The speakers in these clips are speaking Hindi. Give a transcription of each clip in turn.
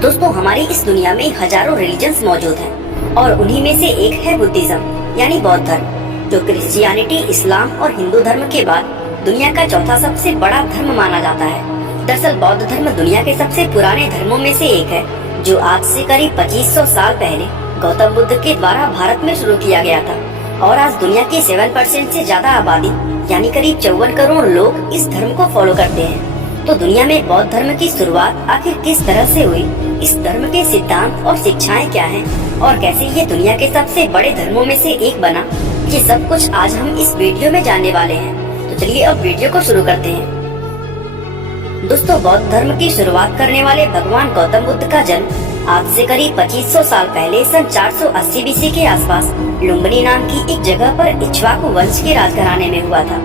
दोस्तों, हमारी इस दुनिया में हजारों रिलीजन्स मौजूद हैं और उन्हीं में से एक है बुद्धिज्म यानी बौद्ध धर्म, जो क्रिश्चियनिटी, इस्लाम और हिंदू धर्म के बाद दुनिया का चौथा सबसे बड़ा धर्म माना जाता है। दरअसल बौद्ध धर्म दुनिया के सबसे पुराने धर्मों में से एक है, जो आज से करीब 2500 साल पहले गौतम बुद्ध के द्वारा भारत में शुरू किया गया था और आज दुनिया की 7% से ज्यादा आबादी यानी करीब 54 करोड़ लोग इस धर्म को फॉलो करते हैं। तो दुनिया में बौद्ध धर्म की शुरुआत आखिर किस तरह से हुई, इस धर्म के सिद्धांत और शिक्षाएं क्या हैं और कैसे ये दुनिया के सबसे बड़े धर्मों में से एक बना, ये सब कुछ आज हम इस वीडियो में जानने वाले हैं। तो चलिए अब वीडियो को शुरू करते हैं। दोस्तों, बौद्ध धर्म की शुरुआत करने वाले भगवान गौतम बुद्ध का जन्म आज से करीब 2500 साल पहले सन 480 BC के आसपास लुम्बिनी नाम की एक जगह पर इक्ष्वाकु वंश के राजघराने में हुआ था।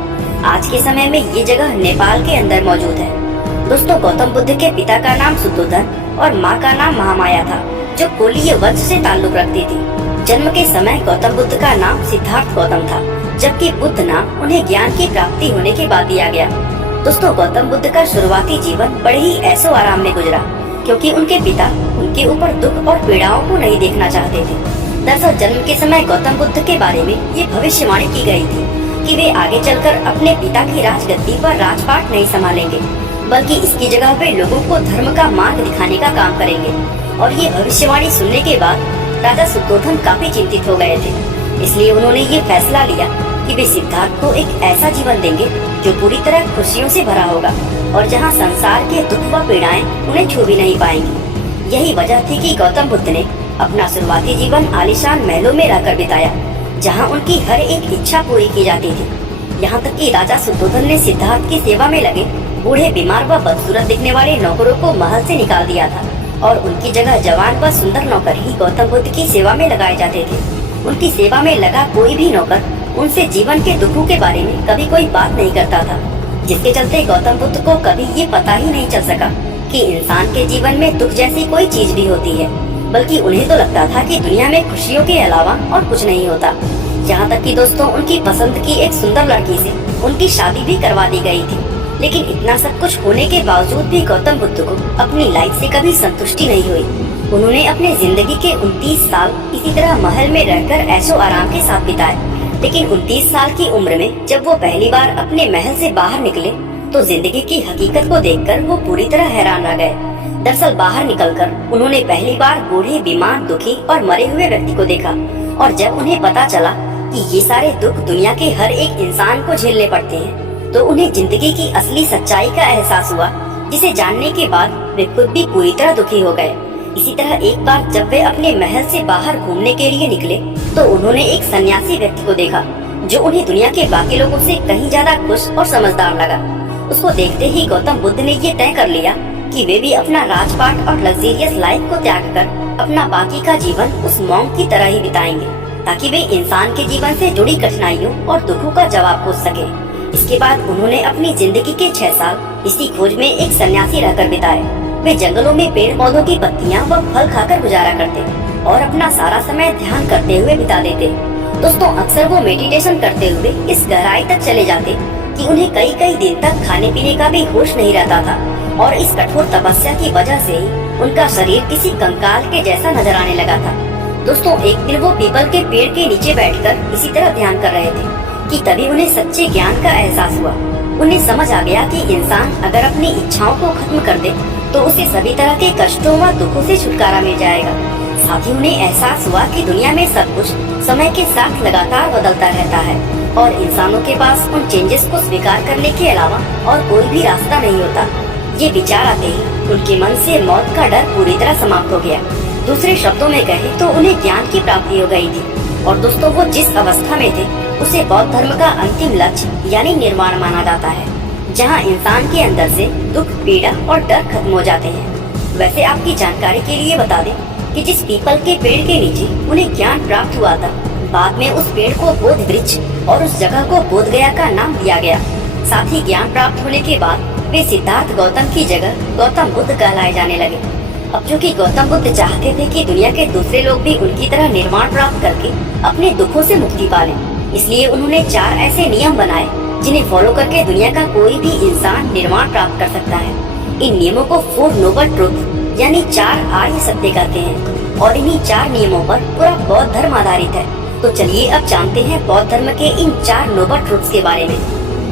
आज के समय में ये जगह नेपाल के अंदर मौजूद है। दोस्तों, गौतम बुद्ध के पिता का नाम शुद्धोधन और माँ का नाम महामाया था, जो कोलीय वंश से ताल्लुक रखती थी। जन्म के समय गौतम बुद्ध का नाम सिद्धार्थ गौतम था, जबकि बुद्ध नाम उन्हें ज्ञान की प्राप्ति होने के बाद दिया गया। दोस्तों, गौतम बुद्ध का शुरुआती जीवन बड़े ही ऐशो आराम में गुजरा, क्योंकि उनके पिता उनके ऊपर दुख और पीड़ाओं को नहीं देखना चाहते थे। दरअसल जन्म के समय गौतम बुद्ध के बारे में ये भविष्यवाणी की गई थी कि वे आगे चलकर अपने पिता की राजगद्दी पर राजपाट नहीं संभालेंगे, बल्कि इसकी जगह वे लोगों को धर्म का मार्ग दिखाने का काम करेंगे। और ये भविष्यवाणी सुनने के बाद राजा शुद्धोधन काफी चिंतित हो गए थे। इसलिए उन्होंने ये फैसला लिया कि वे सिद्धार्थ को एक ऐसा जीवन देंगे जो पूरी तरह खुशियों से भरा होगा और जहाँ संसार के दुख व पीड़ाएं उन्हें छू भी नहीं पाएंगी। यही वजह थी कि गौतम बुद्ध ने अपना शुरुआती जीवन आलीशान महलों में रहकर बिताया, जहाँ उनकी हर एक इच्छा पूरी की जाती थी। यहाँ तक कि राजा शुद्धोधन ने सिद्धार्थ की सेवा में लगे बूढ़े, बीमार व बदसूरत दिखने वाले नौकरों को महल से निकाल दिया था और उनकी जगह जवान व सुंदर नौकर ही गौतम बुद्ध की सेवा में लगाए जाते थे। उनकी सेवा में लगा कोई भी नौकर उनसे जीवन के दुखों के बारे में कभी कोई बात नहीं करता था, जिसके चलते गौतम बुद्ध को कभी ये पता ही नहीं चल सका कि इंसान के जीवन में दुख जैसी कोई चीज भी होती है, बल्कि उन्हें तो लगता था कि दुनिया में खुशियों के अलावा और कुछ नहीं होता। यहाँ तक कि दोस्तों, उनकी पसंद की एक सुंदर लड़की से उनकी शादी भी करवा दी गई थी। लेकिन इतना सब कुछ होने के बावजूद भी गौतम बुद्ध को अपनी लाइफ से कभी संतुष्टि नहीं हुई। उन्होंने अपने जिंदगी के 29 साल इसी तरह महल में रहकर ऐशो आराम के साथ बिताए। लेकिन 29 साल की उम्र में जब वो पहली बार अपने महल से बाहर निकले, तो जिंदगी की हकीकत को देखकर वो पूरी तरह हैरान रह गए। दरअसल बाहर निकलकर उन्होंने पहली बार बूढ़े, बीमार, दुखी और मरे हुए व्यक्ति को देखा। और जब उन्हें पता चला कि ये सारे दुख दुनिया के हर एक इंसान को झेलने पड़ते हैं, तो उन्हें जिंदगी की असली सच्चाई का एहसास हुआ, जिसे जानने के बाद वे खुद भी पूरी तरह दुखी हो गए। इसी तरह एक बार जब वे अपने महल से बाहर घूमने के लिए निकले, तो उन्होंने एक सन्यासी व्यक्ति को देखा, जो उन्हें दुनिया के बाकी लोगों से कहीं ज्यादा खुश और समझदार लगा। उसको देखते ही गौतम बुद्ध ने ये तय कर लिया कि वे भी अपना राजपाट और लग्जरियस लाइफ को त्याग कर अपना बाकी का जीवन उस मॉन्क की तरह ही बिताएंगे, ताकि वे इंसान के जीवन से जुड़ी कठिनाइयों और दुखों का जवाब खोज सके। इसके बाद उन्होंने अपनी जिंदगी के 6 साल इसी खोज में एक सन्यासी रहकर बिताए। वे जंगलों में पेड़ पौधों की पत्तियां व फल खाकर गुजारा करते और अपना सारा समय ध्यान करते हुए बिता देते। दोस्तों, अक्सर वो मेडिटेशन करते हुए इस गहराई तक चले जाते कि उन्हें कई कई दिन तक खाने पीने का भी होश नहीं रहता था और इस कठोर तपस्या की वजह से ही उनका शरीर किसी कंकाल के जैसा नजर आने लगा था। दोस्तों, एक दिन वो पीपल के पेड़ के नीचे बैठकर इसी तरह ध्यान कर रहे थे कि तभी उन्हें सच्चे ज्ञान का एहसास हुआ। उन्हें समझ आ गया कि इंसान अगर अपनी इच्छाओं को खत्म कर दे, तो उसे सभी तरह के कष्टों व दुखों से छुटकारा मिल जाएगा। साथ ही उन्हें एहसास हुआ कि दुनिया में सब कुछ समय के साथ लगातार बदलता रहता है और इंसानों के पास उन चेंजेस को स्वीकार करने के अलावा और कोई भी रास्ता नहीं होता। ये विचार आते ही उनके मन से मौत का डर पूरी तरह समाप्त हो गया। दूसरे शब्दों में कहे तो उन्हें ज्ञान की प्राप्ति हो गई थी। और दोस्तों, वो जिस अवस्था में थे उसे बौद्ध धर्म का अंतिम लक्ष्य यानी निर्वाण माना जाता है, जहाँ इंसान के अंदर से दुख, पीड़ा और डर खत्म हो जाते हैं। वैसे आपकी जानकारी के लिए बता दें कि जिस पीपल के पेड़ के नीचे उन्हें ज्ञान प्राप्त हुआ था, बाद में उस पेड़ को बोध वृक्ष और उस जगह को बोध गया का नाम दिया गया। साथ ही ज्ञान प्राप्त होने के बाद वे सिद्धार्थ गौतम की जगह गौतम बुद्ध कहलाए जाने लगे। अब चूँकि गौतम बुद्ध चाहते थे कि दुनिया के दूसरे लोग भी उनकी तरह निर्वाण प्राप्त करके अपने दुखों से मुक्ति पा लें, इसलिए उन्होंने 4 ऐसे नियम बनाए जिन्हें फॉलो करके दुनिया का कोई भी इंसान निर्वाण प्राप्त कर सकता है। इन नियमों को 4 नोबल ट्रुथ यानी 4 आर्य सत्य कहते हैं और इन्हीं 4 नियमों पर पूरा बौद्ध धर्म आधारित है। तो चलिए अब जानते हैं बौद्ध धर्म के इन 4 नोबल ट्रुथ्स के बारे में।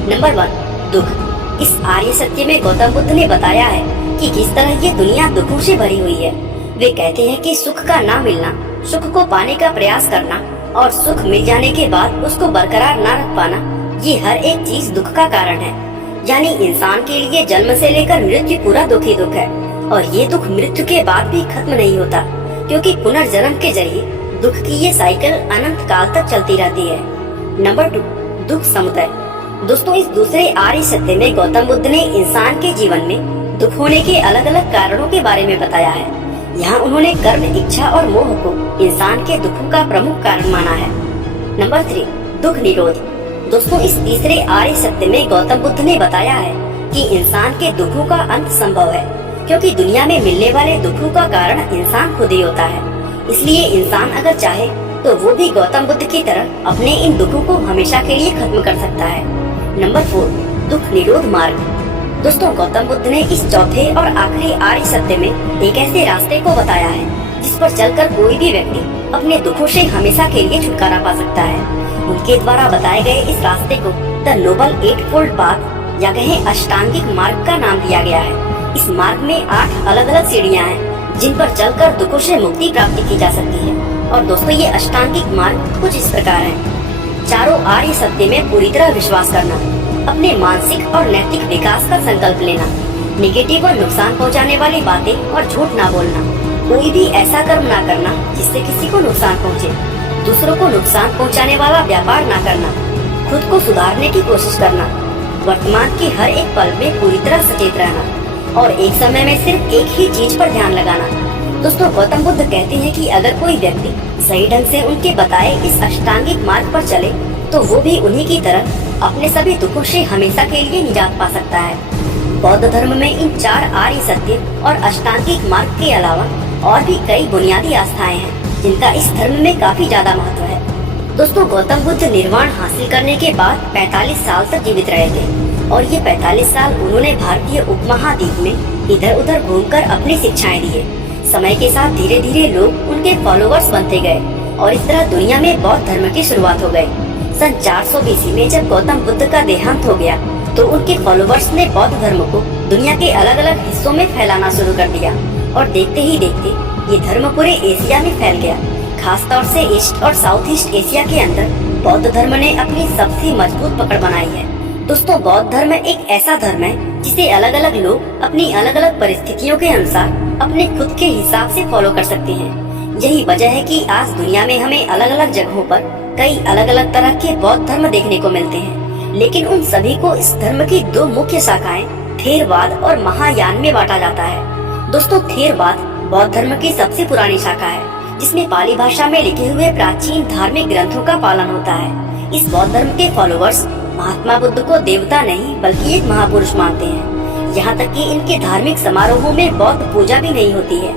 नंबर 1, दुख। इस आर्य सत्य में गौतम बुद्ध ने बताया है कि किस तरह ये दुनिया दुखों से भरी हुई है। वे कहते हैं कि सुख का ना मिलना, सुख को पाने का प्रयास करना और सुख मिल जाने के बाद उसको बरकरार ना रख पाना, ये हर एक चीज दुख का कारण है। यानी इंसान के लिए जन्म से लेकर मृत्यु पूरा दुख ही दुख है और ये दुख मृत्यु के बाद भी खत्म नहीं होता, क्योंकि पुनर्जन्म के जरिए दुख की ये साइकिल अनंत काल तक चलती रहती है। नंबर 2, दुख समुदाय। दोस्तों, इस दूसरे आर्य सत्य में गौतम बुद्ध ने इंसान के जीवन में दुख होने के अलग अलग कारणों के बारे में बताया है। यहाँ उन्होंने कर्म, इच्छा और मोह को इंसान के दुखों का प्रमुख कारण माना है। नंबर 3, दुख निरोध। दोस्तों, इस तीसरे आर्य सत्य में गौतम बुद्ध ने बताया है कि इंसान के दुखों का अंत संभव है, क्योंकि दुनिया में मिलने वाले दुखों का कारण इंसान खुद ही होता है। इसलिए इंसान अगर चाहे तो वो भी गौतम बुद्ध की तरह अपने इन दुखों को हमेशा के लिए खत्म कर सकता है। नंबर 4, दुख निरोध मार्ग। दोस्तों, गौतम बुद्ध ने इस चौथे और आखिरी आर्य सत्य में एक ऐसे रास्ते को बताया है जिस पर चलकर कोई भी व्यक्ति अपने दुखों से हमेशा के लिए छुटकारा पा सकता है। उनके द्वारा बताए गए इस रास्ते को द नोबल 8-फोल्ड पाथ या कहें अष्टांगिक मार्ग का नाम दिया गया है। इस मार्ग में 8 अलग अलग सीढ़ियाँ हैं जिन पर चलकर दुखों से मुक्ति प्राप्त की जा सकती है। और दोस्तों, ये अष्टांगिक मार्ग कुछ इस प्रकार है। चारों आर्य सत्य में पूरी तरह विश्वास करना, अपने मानसिक और नैतिक विकास का संकल्प लेना, निगेटिव और नुकसान पहुंचाने वाली बातें और झूठ ना बोलना, कोई भी ऐसा कर्म ना करना जिससे किसी को नुकसान पहुंचे, दूसरों को नुकसान पहुंचाने वाला व्यापार ना करना, खुद को सुधारने की कोशिश करना, वर्तमान की हर एक पल में पूरी तरह सचेत रहना और एक समय में सिर्फ एक ही चीज पर ध्यान लगाना। दोस्तों, गौतम बुद्ध कहते हैं कि अगर कोई व्यक्ति सही ढंग से उनके बताए इस अष्टांगिक मार्ग पर चले तो वो भी उन्हीं की तरह अपने सभी दुखों से हमेशा के लिए निजात पा सकता है। बौद्ध धर्म में इन 4 आर्य सत्य और अष्टांगिक मार्ग के अलावा और भी कई बुनियादी आस्थाएं हैं जिनका इस धर्म में काफी ज्यादा महत्व है। दोस्तों, गौतम बुद्ध निर्वाण हासिल करने के बाद 45 साल तक जीवित रहे थे और ये 45 साल उन्होंने भारतीय उपमहाद्वीप में इधर उधर घूमकर अपनी शिक्षाएं दिए। समय के साथ धीरे धीरे लोग उनके फॉलोअर्स बनते गए और इस तरह दुनिया में बौद्ध धर्म की शुरुआत हो गई। सन 400 BC में जब गौतम बुद्ध का देहांत हो गया तो उनके फॉलोअर्स ने बौद्ध धर्म को दुनिया के अलग अलग हिस्सों में फैलाना शुरू कर दिया और देखते ही देखते ये धर्म पूरे एशिया में फैल गया। खास तौर से ईस्ट और साउथ ईस्ट एशिया के अंदर बौद्ध धर्म ने अपनी सबसे मजबूत पकड़ बनाई है। दोस्तों, बौद्ध धर्म एक ऐसा धर्म है जिसे अलग अलग लोग अपनी अलग अलग परिस्थितियों के अनुसार अपने खुद के हिसाब से फॉलो कर सकते हैं। यही वजह है कि आज दुनिया में हमें अलग अलग जगहों पर कई अलग अलग तरह के बौद्ध धर्म देखने को मिलते हैं, लेकिन उन सभी को इस धर्म की 2 मुख्य शाखाएं थेरवाद और महायान में बांटा जाता है। दोस्तों, थेरवाद बौद्ध धर्म की सबसे पुरानी शाखा है जिसमें पाली भाषा में लिखे हुए प्राचीन धार्मिक ग्रंथों का पालन होता है। इस बौद्ध धर्म के फॉलोअर्स महात्मा बुद्ध को देवता नहीं बल्कि एक महापुरुष मानते हैं। यहाँ तक कि इनके धार्मिक समारोहों में बौद्ध पूजा भी नहीं होती है।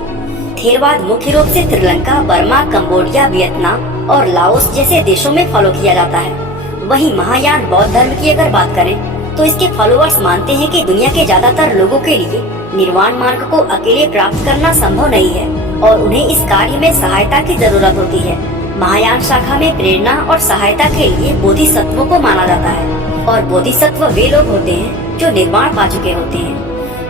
थेरवाद मुख्य रूप से श्रीलंका, बर्मा, कंबोडिया, वियतनाम और लाओस जैसे देशों में फॉलो किया जाता है। वहीं महायान बौद्ध धर्म की अगर बात करें तो इसके फॉलोअर्स मानते हैं कि दुनिया के ज्यादातर लोगों के लिए निर्वाण मार्ग को अकेले प्राप्त करना संभव नहीं है और उन्हें इस कार्य में सहायता की जरूरत होती है। महायान शाखा में प्रेरणा और सहायता के लिए बोधिसत्वों को माना जाता है और बोधिसत्व वे लोग होते हैं जो निर्वाण पा चुके होते हैं।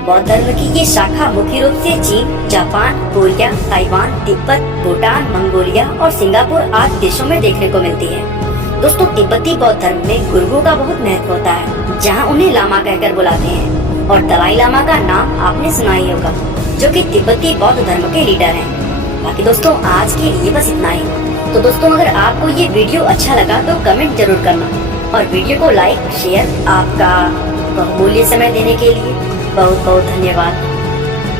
बौद्ध धर्म की ये शाखा मुख्य रूप से चीन, Japan, Korea, Taiwan, Tibet, Bhutan, Mongolia और सिंगापुर आदि देशों में देखने को मिलती है। दोस्तों, तिब्बती बौद्ध धर्म में गुरुओं का बहुत महत्व होता है, जहाँ उन्हें लामा कहकर बुलाते हैं और दलाई लामा का नाम आपने सुना ही होगा, जो कि तिब्बती बौद्ध धर्म के लीडर हैं। बाकी दोस्तों, आज के लिए बस इतना ही। तो दोस्तों, अगर आपको ये वीडियो अच्छा लगा तो कमेंट जरूर करना और वीडियो को लाइक शेयर। आपका बहुमूल्य समय देने के लिए बहुत बहुत धन्यवाद।